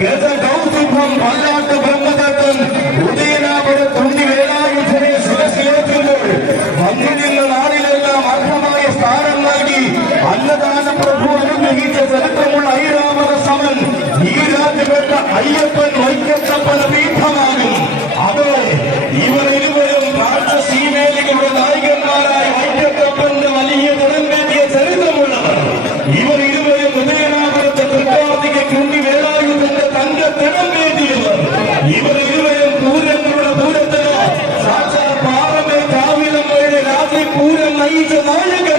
പാലാട്ട് ബ്രഹ്മതത്വം ഉദയനാപുര തുണ്ടി വേലായുധനെ ശിരസിലേറ്റുമ്പോൾ വന്നിരുന്ന നാളിലെല്ലാം അർഹമായ സ്ഥാനം നൽകി അന്നദാന പ്രഭു അനുഗ്രഹിച്ച ചരിത്രമുള്ള ഐരാമത അയ്യപ്പൻ വൈക്കത്തപ്പന പീഠമാകും അതോ ഇവർ ഇരുവരും രാജസീമേലികളുടെ നായകന്മാരായി വൈക്കത്തപ്പന്റെ വലിയ നിറം നേടിയ ചരിത്രമുള്ളവർ ഇവർ ഇരുവരും ഉദയനാപുരത്തെ തൃക്കാർത്തിക പൂരം നയിച്ച നായകൻ